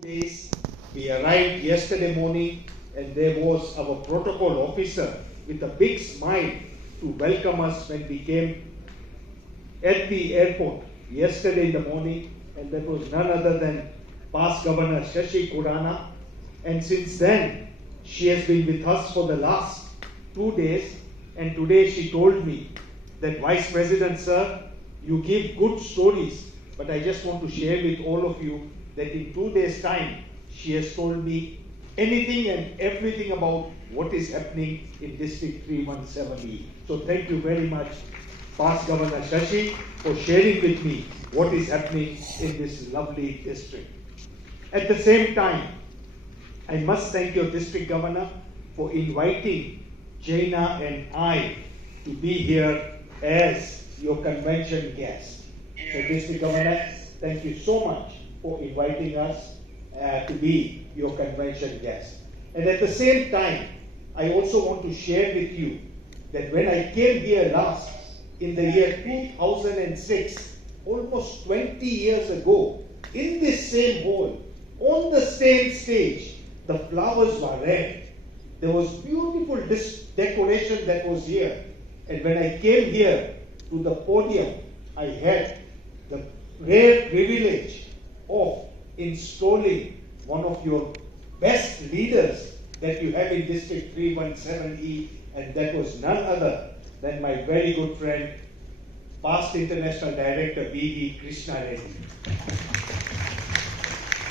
days. We arrived yesterday morning and there was our protocol officer with a big smile to welcome us when we came at the airport yesterday in the morning, and that was none other than past Governor Shah. And since then, she has been with us for the last 2 days, and today she told me that, Vice President, sir, you give good stories, but I just want to share with all of you that in 2 days' time, she has told me anything and everything about what is happening in District 317E. So thank you very much, past Governor Shashi, for sharing with me what is happening in this lovely district. At the same time, I must thank your district governor for inviting Jaina and I to be here as your convention guest. So District Governor, thank you so much for inviting us to be your convention guest. And at the same time, I also want to share with you that when I came here last in the year 2006, almost 20 years ago, in this same hall, on the same stage, the flowers were red. There was beautiful decoration that was here. And when I came here to the podium, I had the rare privilege of installing one of your best leaders that you have in District 317E, and that was none other than my very good friend, past International Director V.V. Krishna Reddy.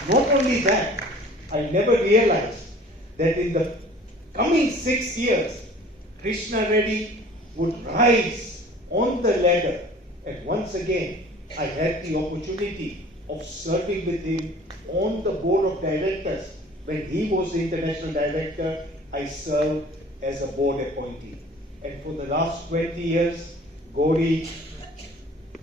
Not only that, I never realized that in the coming 6 years, Krishna Reddy would rise on the ladder, and once again, I had the opportunity of serving with him on the board of directors. When he was the international director, I served as a board appointee. And for the last 20 years, Gauri,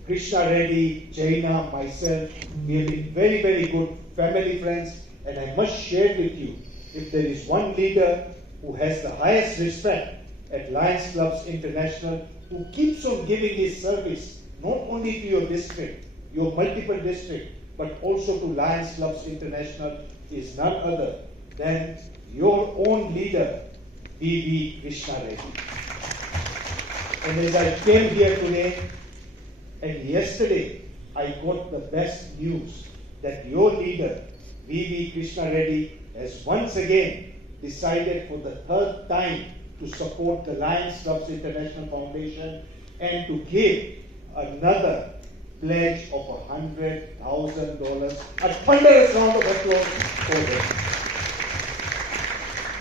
Krishna Reddy, Jaina, myself, we have been very, very good family friends. And I must share with you, if there is one leader who has the highest respect at Lions Clubs International, who keeps on giving his service, not only to your district, your multiple district, but also to Lions Clubs International, is none other than your own leader, V.V. Krishna Reddy. And as I came here today, and yesterday, I got the best news that your leader, V.V. Krishna Reddy, has once again decided for the third time to support the Lions Clubs International Foundation and to give another pledge of $100,000. A thunderous round of applause for him.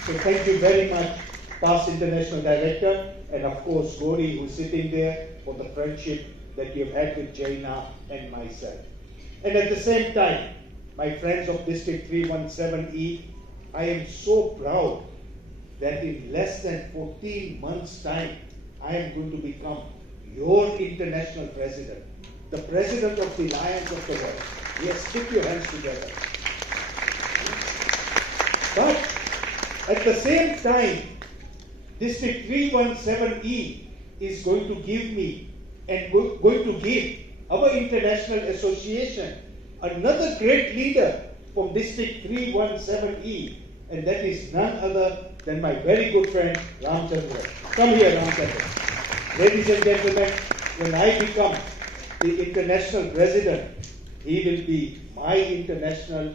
So thank you very much, past International Director, and of course Gauri, who's sitting there, for the friendship that you've had with Jaina and myself. And at the same time, my friends of District 317E, I am so proud that in less than 14 months' time, I am going to become your international president, the president of the Lions of the World. Yes, put your hands together. But at the same time, District 317E is going to give me and going to give our international association another great leader from District 317E, and that is none other than my very good friend Ramchandra. Come here, Ramchandra. Ladies and gentlemen, when I become the international president, he will be my international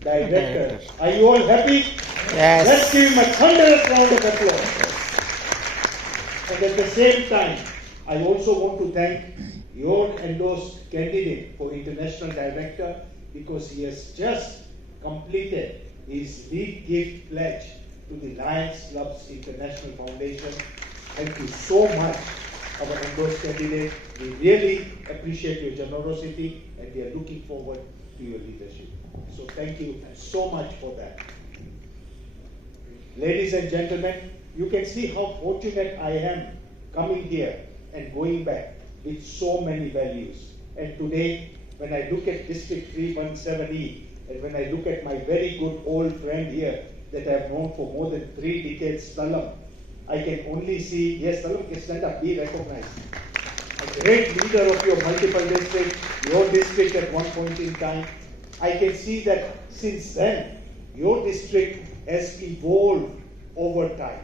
director. Are you all happy? Yes. Let's give him a thunderous round of applause. And at the same time, I also want to thank your endorsed candidate for international director, because he has just completed his lead gift pledge to the Lions Clubs International Foundation. Thank you so much, our endorsed candidate. We really appreciate your generosity and we are looking forward to your leadership. So thank you so much for that. Ladies and gentlemen, you can see how fortunate I am coming here and going back with so many values. And today, when I look at District 317E, and when I look at my very good old friend here that I have known for more than 3 decades, Talam, I can only see, yes, Talam, can stand up, be recognized. A great leader of your multiple districts, your district at one point in time. I can see that since then, your district has evolved over time.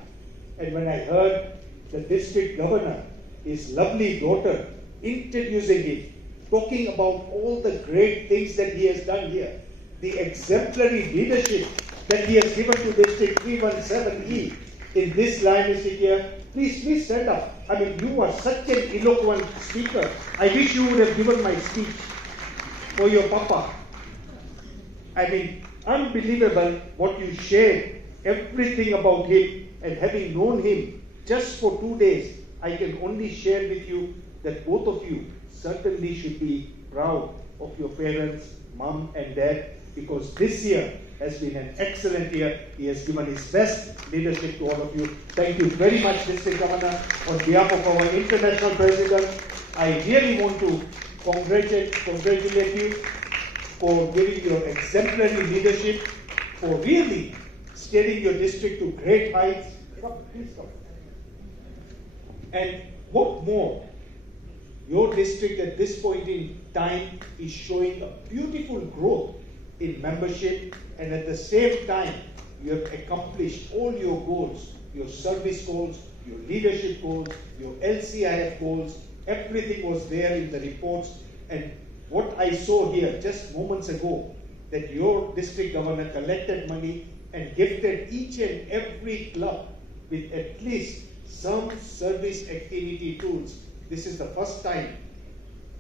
And when I heard the district governor, his lovely daughter, introducing it, talking about all the great things that he has done here, the exemplary leadership that he has given to District 317E in this line, Mr. here. Please stand up. I mean, you are such an eloquent speaker. I wish you would have given my speech for your papa. I mean, unbelievable what you shared, everything about him, and having known him just for 2 days, I can only share with you that both of you certainly should be proud of your parents, mom and dad, because this year has been an excellent year. He has given his best leadership to all of you. Thank you very much, District Governor. On behalf of our international president, I really want to congratulate you for giving your exemplary leadership, for really steering your district to great heights. Come, please come. And what more? Your district at this point in time is showing a beautiful growth in membership, and at the same time, you have accomplished all your goals, your service goals, your leadership goals, your LCIF goals. Everything was there in the reports. And what I saw here just moments ago, that your district governor collected money and gifted each and every club with at least some service activity tools. This is the first time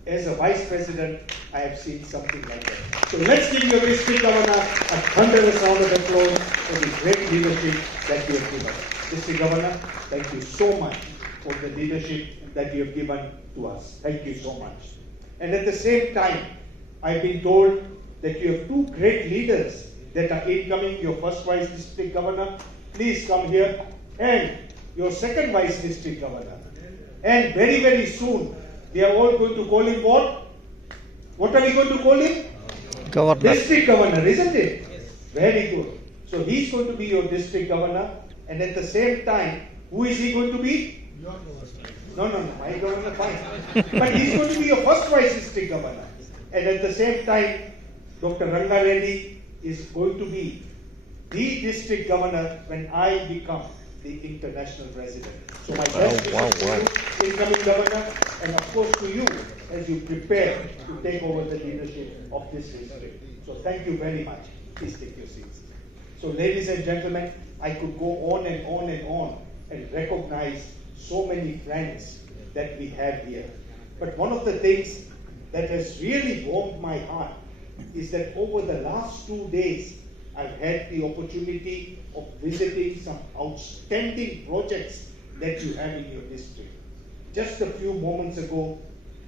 as a vice president I have seen something like that. So let's give your district governor a thunderous round of applause for the great leadership that you have given. District governor, thank you so much for the leadership that you have given to us. Thank you so much. And at the same time, I've been told that you have two great leaders that are incoming. Your first vice district governor, please come here, and your second vice district governor. And very, very soon, we are all going to call him what? What are we going to call him? Governor. District governor, isn't it? Yes. Very good. So he's going to be your district governor, and at the same time, who is he going to be? Your governor. No, my governor, fine. But he's going to be your first vice district governor. And at the same time, Dr. Ranga Reddy is going to be the district governor when I become the international president. So my best wishes to you, incoming governor, and of course to you as you prepare to take over the leadership of this district. So thank you very much. Please take your seats. So ladies and gentlemen, I could go on and on and on and recognize so many friends that we have here. But one of the things that has really warmed my heart is that over the last 2 days, I've had the opportunity of visiting some outstanding projects that you have in your district. Just a few moments ago,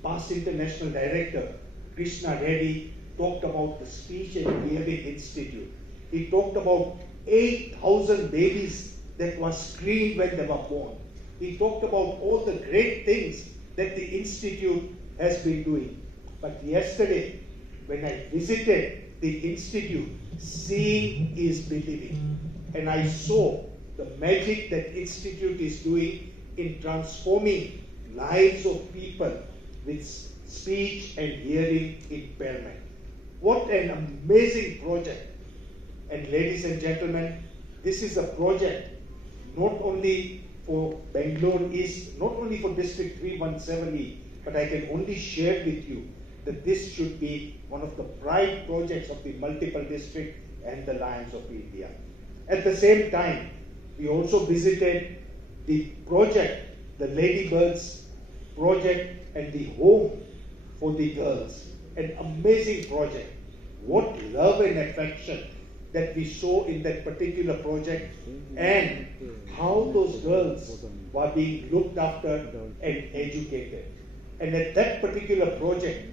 past international director Krishna Reddy talked about the Speech and Hearing Institute. He talked about 8,000 babies that were screened when they were born. He talked about all the great things that the institute has been doing. But yesterday, when I visited the institute, seeing is believing. And I saw the magic that institute is doing in transforming lives of people with speech and hearing impairment. What an amazing project. And ladies and gentlemen, this is a project not only for Bangalore East, not only for District 317E, but I can only share with you that this should be one of the pride projects of the multiple district and the Lions of India. At the same time, we also visited the project, the Ladybirds project and the home for the girls. An amazing project. What love and affection that we saw in that particular project, and how those girls were being looked after and educated. And at that particular project,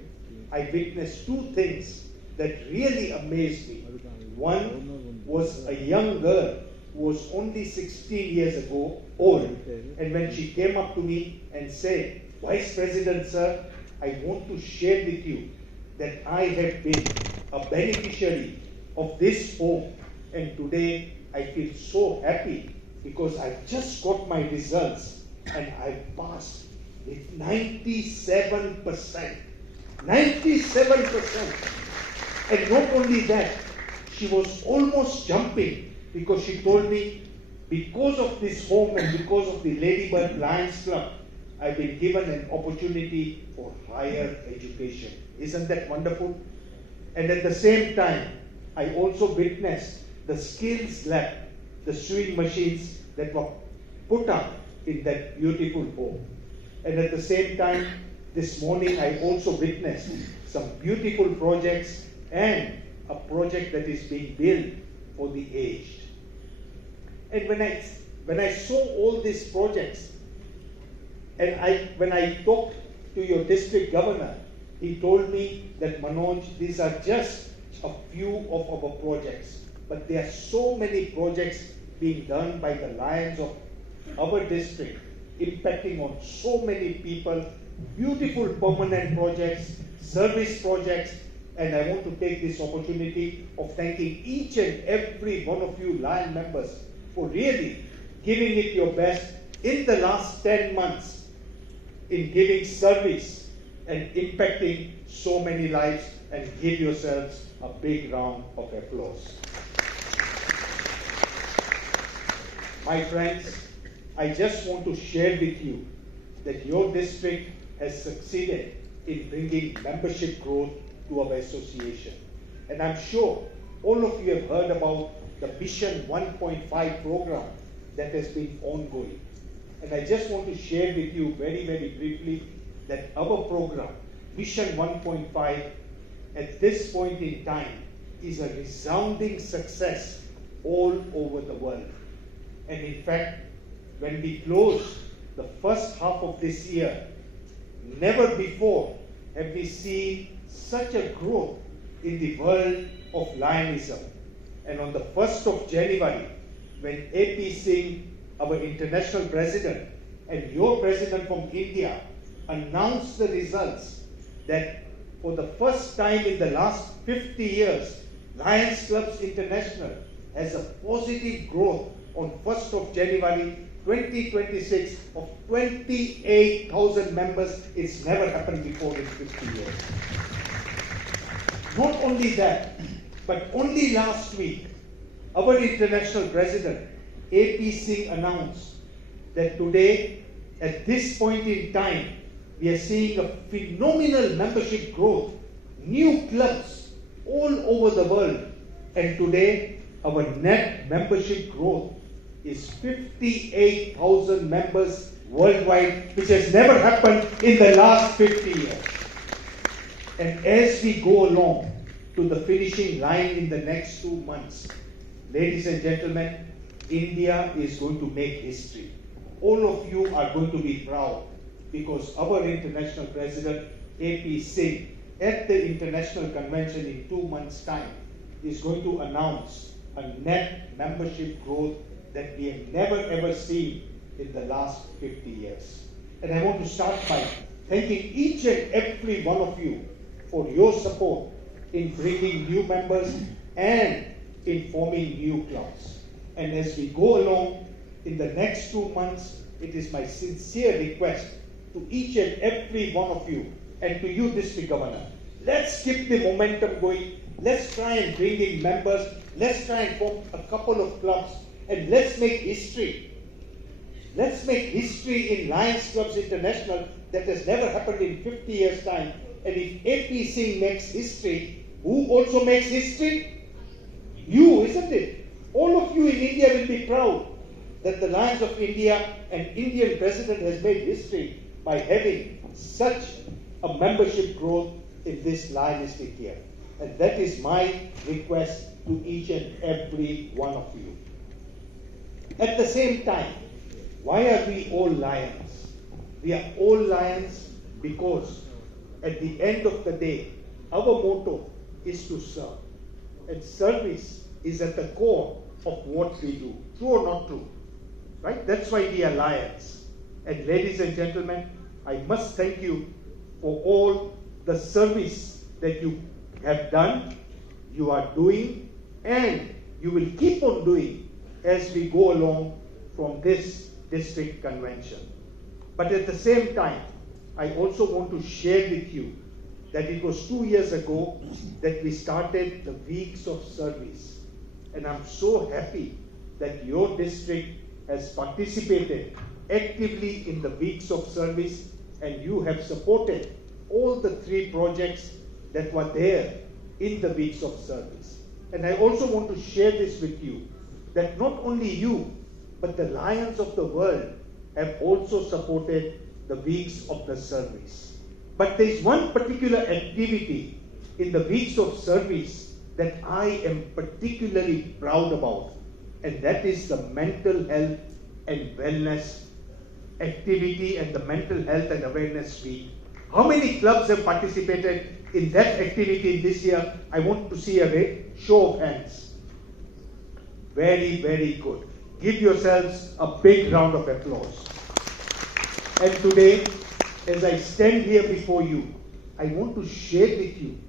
I witnessed two things that really amazed me. One was a young girl who was only 16 years old, and when she came up to me and said, "Vice President, sir, I want to share with you that I have been a beneficiary of this home, and today I feel so happy because I've just got my results and I passed with 97%. 97%. And not only that, she was almost jumping because she told me, because of this home and because of the Ladybird Lions Club, I've been given an opportunity for higher education. Isn't that wonderful? And at the same time, I also witnessed the skills lab, the sewing machines that were put up in that beautiful home. And at the same time, this morning I also witnessed some beautiful projects and a project that is being built for the aged. And when I saw all these projects, and when I talked to your district governor, he told me that, Manoj, these are just a few of our projects, but there are so many projects being done by the Lions of our district, impacting on so many people, beautiful permanent projects, service projects, and I want to take this opportunity of thanking each and every one of you Lion members for really giving it your best in the last 10 months in giving service and impacting so many lives, and give yourselves a big round of applause. My friends, I just want to share with you that your district has succeeded in bringing membership growth to our association. And I'm sure all of you have heard about the Mission 1.5 program that has been ongoing. And I just want to share with you very, very briefly that our program, Mission 1.5, at this point in time, is a resounding success all over the world. And in fact, when we close the first half of this year, never before have we seen such a growth in the world of Lionism. And on the 1st of January, when AP Singh, our international president, and your president from India announced the results that for the first time in the last 50 years, Lions Clubs International has a positive growth on 1st of January 2026 of 28,000 members. It's never happened before in 50 years. Not only that, but only last week, our international president, AP Singh, announced that today, at this point in time, we are seeing a phenomenal membership growth, new clubs all over the world. And today, our net membership growth is 58,000 members worldwide, which has never happened in the last 50 years. And as we go along to the finishing line in the next 2 months, ladies and gentlemen, India is going to make history. All of you are going to be proud because our international president, AP Singh, at the international convention in 2 months' time, is going to announce a net membership growth that we have never ever seen in the last 50 years. And I want to start by thanking each and every one of you for your support in bringing new members and in forming new clubs. And as we go along in the next 2 months, it is my sincere request to each and every one of you and to you, District Governor, let's keep the momentum going. Let's try and bring in members. Let's try and form a couple of clubs and let's make history. Let's make history in Lions Clubs International that has never happened in 50 years' time. And if AP Singh makes history, who also makes history? You, isn't it? All of you in India will be proud that the Lions of India and Indian president has made history by having such a membership growth in this Lionistic year. And that is my request to each and every one of you. At the same time, why are we all Lions? We are all Lions because at the end of the day, our motto is to serve. And service is at the core of what we do. True or not true? Right? That's why we are Lions. And ladies and gentlemen, I must thank you for all the service that you have done, you are doing, and you will keep on doing as we go along from this district convention. But at the same time, I also want to share with you that it was 2 years ago that we started the weeks of service. And I'm so happy that your district has participated actively in the weeks of service, and you have supported all the 3 projects that were there in the weeks of service. And I also want to share this with you, that not only you, but the Lions of the World have also supported the weeks of the service. But there is one particular activity in the weeks of service that I am particularly proud about, and that is the mental health and wellness activity and the mental health and awareness week. How many clubs have participated in that activity this year? I want to see a show of hands. Very, very good. Give yourselves a big round of applause. And today, as I stand here before you, I want to share with you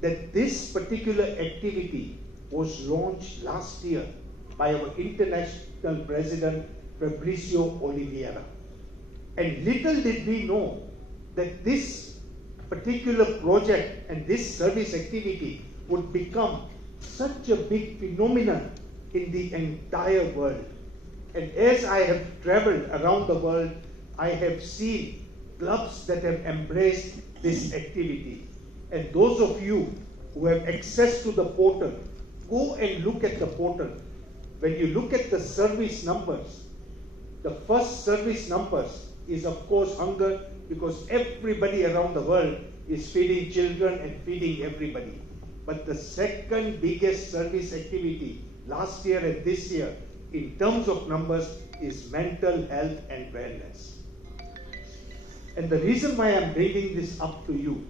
that this particular activity was launched last year by our international president, Fabricio Oliveira. And little did we know that this particular project and this service activity would become such a big phenomenon in the entire world. And as I have traveled around the world, I have seen clubs that have embraced this activity. And those of you who have access to the portal, go and look at the portal. When you look at the service numbers, the first service numbers is of course hunger, because everybody around the world is feeding children and feeding everybody. But the second biggest service activity last year and this year in terms of numbers is mental health and wellness. And the reason why I'm bringing this up to you,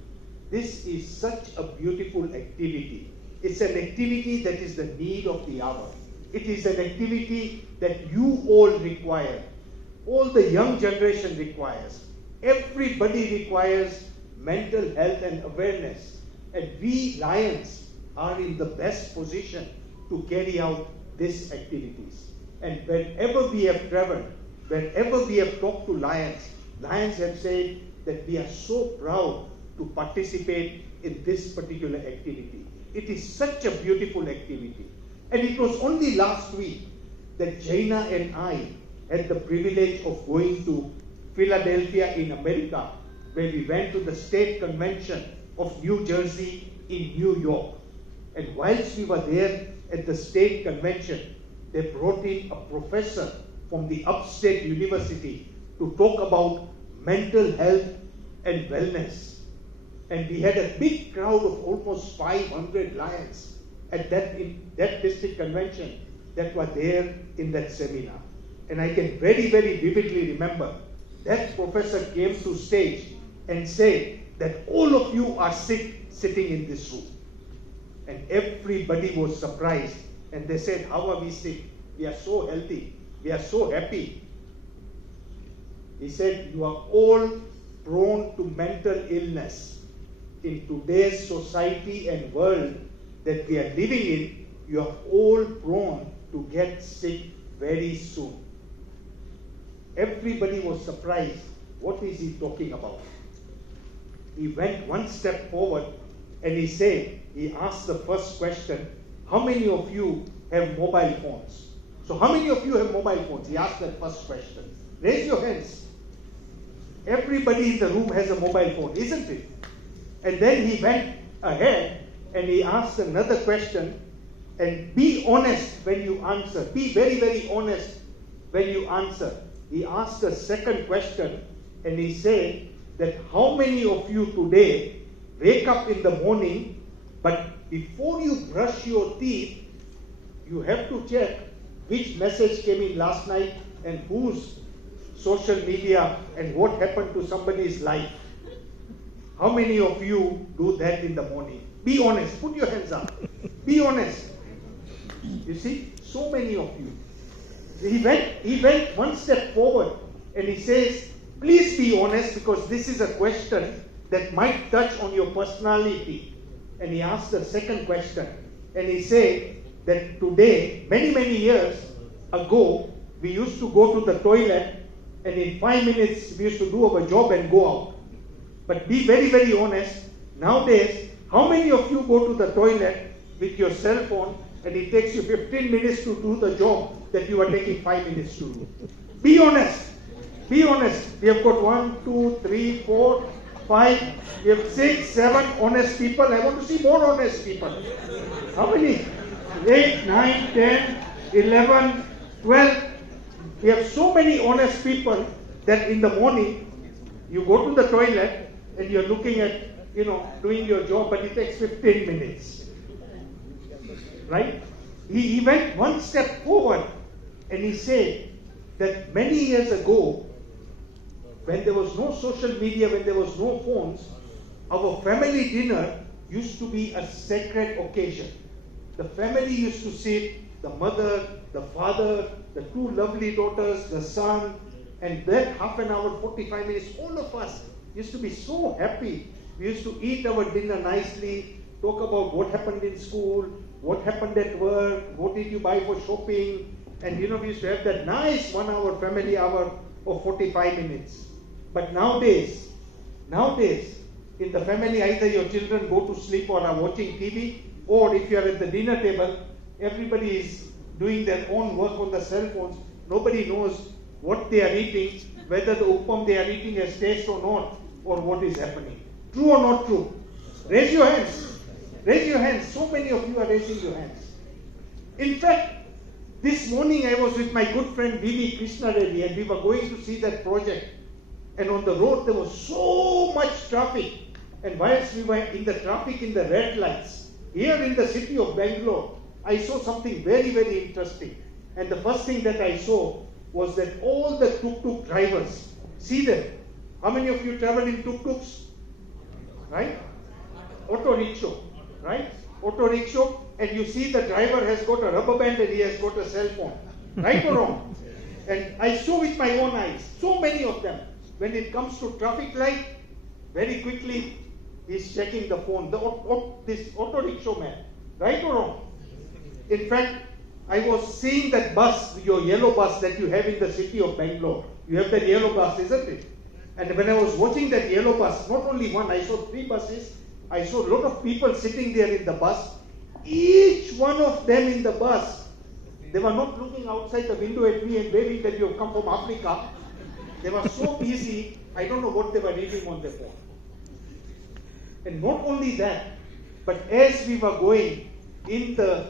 this is such a beautiful activity. It's an activity that is the need of the hour. It is an activity that you all require. All the young generation requires. Everybody requires mental health and awareness. And we Lions are in the best position to carry out these activities. And whenever we have traveled, whenever we have talked to Lions, Lions have said that we are so proud to participate in this particular activity. It is such a beautiful activity. And it was only last week that Jaina and I had the privilege of going to Philadelphia in America, where we went to the state convention of New Jersey in New York. And whilst we were there at the state convention, they brought in a professor from the upstate university to talk about mental health and wellness. And we had a big crowd of almost 500 Lions at that district convention that were there in that seminar. And I can very, very vividly remember that professor came to stage and said that all of you are sick sitting in this room. And everybody was surprised. And they said, how are we sick? We are so healthy. We are so happy. He said, you are all prone to mental illness. In today's society and world that we are living in, you are all prone to get sick very soon. Everybody was surprised. What is he talking about? He went one step forward and he said, he asked the first question, how many of you have mobile phones? So how many of you have mobile phones? He asked that first question. Raise your hands. Everybody in the room has a mobile phone, isn't it? And then he went ahead and he asked another question, and be honest when you answer. Be very, very honest when you answer. He asked a second question and he said that how many of you today wake up in the morning, but before you brush your teeth, you have to check which message came in last night and whose social media and what happened to somebody's life. How many of you do that in the morning? Be honest. Put your hands up. Be honest. You see, so many of you. He went one step forward and he says, please be honest, because this is a question that might touch on your personality. And he asked the second question. And he said that today, many, many years ago, we used to go to the toilet and in 5 minutes we used to do our job and go out. But be very, very honest, Nowadays, how many of you go to the toilet with your cell phone and it takes you 15 minutes to do the job that you are taking 5 minutes to do? Be honest. Be honest. We have got 1, 2, 3, 4, 5. We have 6, 7 honest people. I want to see more honest people. How many? 8, 9, 10, 11, 12. We have so many honest people that in the morning you go to the toilet and you're looking at, doing your job, but it takes 15 minutes. Right? He went one step forward and he said that many years ago, when there was no social media, when there was no phones, our family dinner used to be a sacred occasion. The family used to sit, the mother, the father, the 2 lovely daughters, the son, and that half an hour, 45 minutes, all of us used to be so happy. We used to eat our dinner nicely, talk about what happened in school, what happened at work, what did you buy for shopping, and we used to have that nice 1 hour family hour of 45 minutes. But nowadays, in the family, either your children go to sleep or are watching TV, or if you are at the dinner table, everybody is doing their own work on the cell phones. Nobody knows what they are eating, whether the uppam they are eating has taste or not, or what is happening. True or not true? Raise your hands. Raise your hands. So many of you are raising your hands. In fact, this morning I was with my good friend V.V. Krishna Reddy and we were going to see that project. And on the road there was so much traffic. And whilst we were in the traffic in the red lights, here in the city of Bangalore, I saw something very, very interesting. And the first thing that I saw was that all the tuk-tuk drivers, see them. How many of you travel in tuk-tuks? Right? Auto rickshaw, right? Auto rickshaw, and you see the driver has got a rubber band and he has got a cell phone. Right or wrong? And I saw with my own eyes, so many of them. When it comes to traffic light, very quickly he's checking the phone. This auto rickshaw man. Right or wrong? In fact, I was seeing that bus, your yellow bus that you have in the city of Bangalore. You have that yellow bus, isn't it? And when I was watching that yellow bus, not only one, I saw 3 buses. I saw a lot of people sitting there in the bus. Each one of them in the bus, they were not looking outside the window at me and waving that you have come from Africa. They were so busy, I don't know what they were reading on their phone. And not only that, but as we were going in the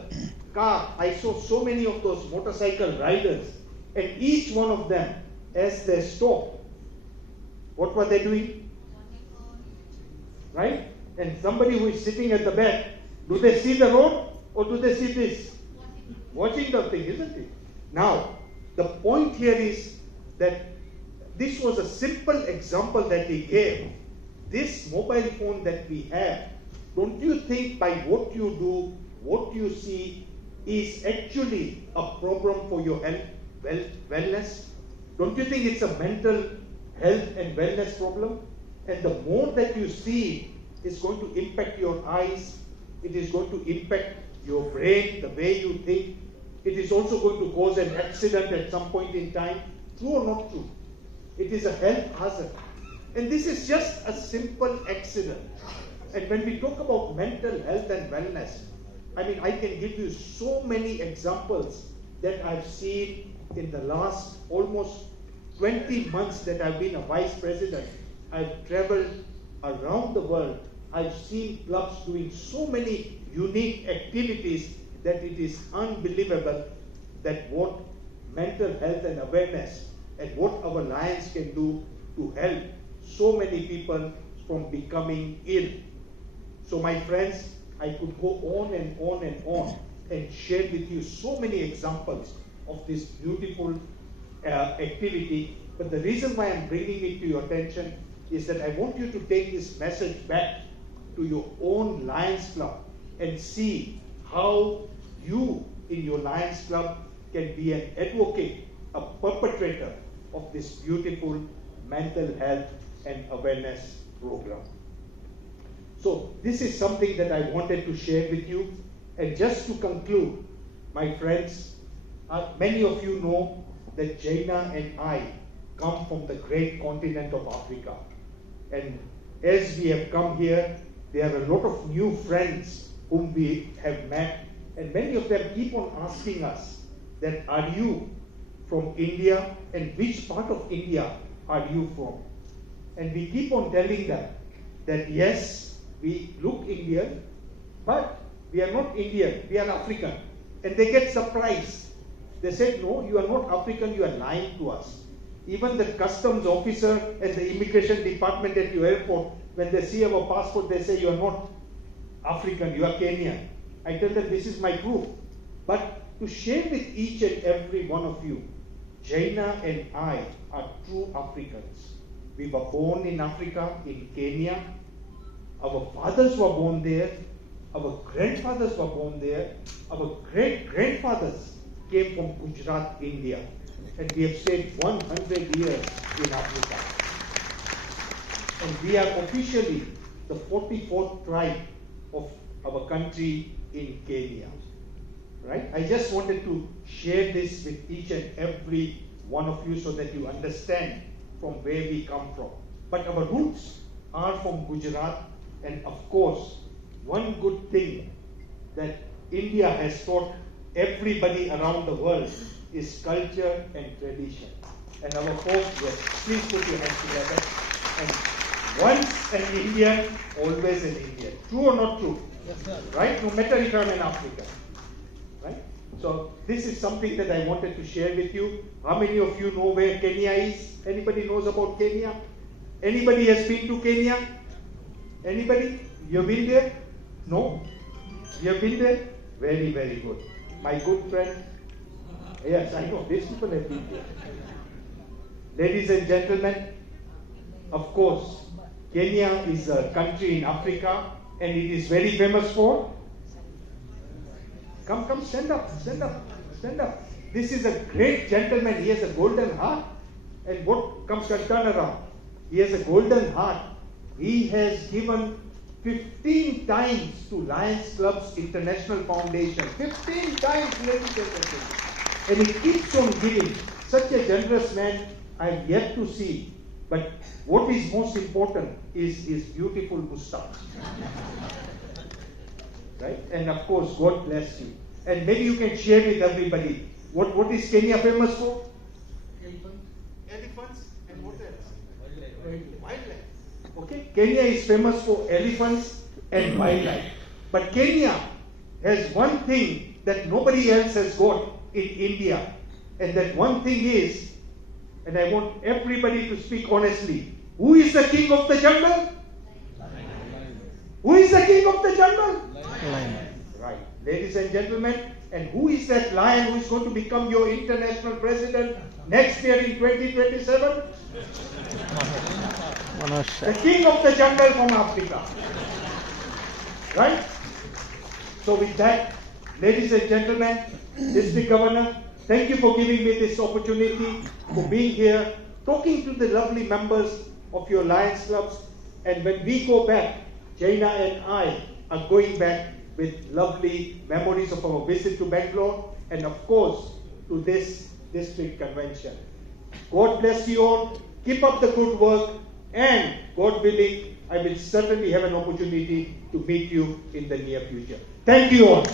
car, I saw so many of those motorcycle riders, and each one of them, as they stopped, what were they doing? Right? And somebody who is sitting at the back, do they see the road or do they see this? Watching the thing, isn't it? Now, the point here is that this was a simple example that he gave. This mobile phone that we have, don't you think by what you do, what you see, is actually a problem for your health, wellness? Don't you think it's a mental health and wellness problem? And the more that you see, it's going to impact your eyes, it is going to impact your brain, the way you think. It is also going to cause an accident at some point in time. True or not true? It is a health hazard. And this is just a simple accident. And when we talk about mental health and wellness, I mean, I can give you so many examples that I've seen in the last almost 20 months that I've been a vice president. I've traveled around the world. I've seen clubs doing so many unique activities that it is unbelievable that what mental health and awareness and what our Lions can do to help so many people from becoming ill. So my friends, I could go on and on and on and share with you so many examples of this beautiful activity. But the reason why I'm bringing it to your attention is that I want you to take this message back to your own Lions Club and see how you in your Lions Club can be an advocate, a perpetrator of this beautiful mental health and awareness program. So this is something that I wanted to share with you. And just to conclude, my friends, many of you know that Jaina and I come from the great continent of Africa. And as we have come here, There are a lot of new friends whom we have met, and many of them keep on asking us that, are you from India, and which part of India are you from? And we keep on telling them that yes, we look Indian, but we are not Indian, we are African. And they get surprised. They said, no, you are not African, you are lying to us. Even the customs officer and the immigration department at your airport, when they see our passport, they say, you are not African, you are Kenyan. I tell them, this is my proof. But to share with each and every one of you, Jaina and I are true Africans. We were born in Africa, in Kenya. Our fathers were born there. Our grandfathers were born there. Our great-grandfathers came from Gujarat, India. And we have stayed 100 years in Africa. And we are officially the 44th tribe of our country in Kenya. Right? I just wanted to share this with each and every one of you so that you understand from where we come from. But our roots are from Gujarat, and of course, one good thing that India has taught everybody around the world is culture and tradition. And our folks, yes, please put your hands together. And once an Indian, always an Indian. True or not true? Yes, sir. Right? No matter if I'm an African. Right? So this is something that I wanted to share with you. How many of you know where Kenya is? Anybody knows about Kenya? Anybody has been to Kenya? Anybody? You've been there? No? You've been there? Very, very good. My good friend. Yes, I know. These people have been there. Ladies and gentlemen, of course, Kenya is a country in Africa, and it is very famous for. Come, stand up. This is a great gentleman. He has a golden heart. And what comes can turn around? He has a golden heart. He has given 15 times to Lions Club's International Foundation. 15 times, ladies and gentlemen. And he keeps on giving. Such a generous man I have yet to see. But what is most important is his beautiful moustache. Right? And of course, God bless you. And maybe you can share with everybody. What is Kenya famous for? Elephants. And what else? Wildlife. Okay? Kenya is famous for elephants and wildlife. But Kenya has one thing that nobody else has got in India. And that one thing is, and I want everybody to speak honestly, who is the king of the jungle? Who is the king of the jungle? Lion. Right. Ladies and gentlemen, and who is that lion who is going to become your international president next year in 2027? Manoj. The king of the jungle from Africa. Right? So with that, ladies and gentlemen, District Governor, thank you for giving me this opportunity, for being here, talking to the lovely members of your Lions Clubs. And when we go back, Jaina and I are going back with lovely memories of our visit to Bangalore and of course to this district convention. God bless you all. Keep up the good work, and God willing, I will certainly have an opportunity to meet you in the near future. Thank you all.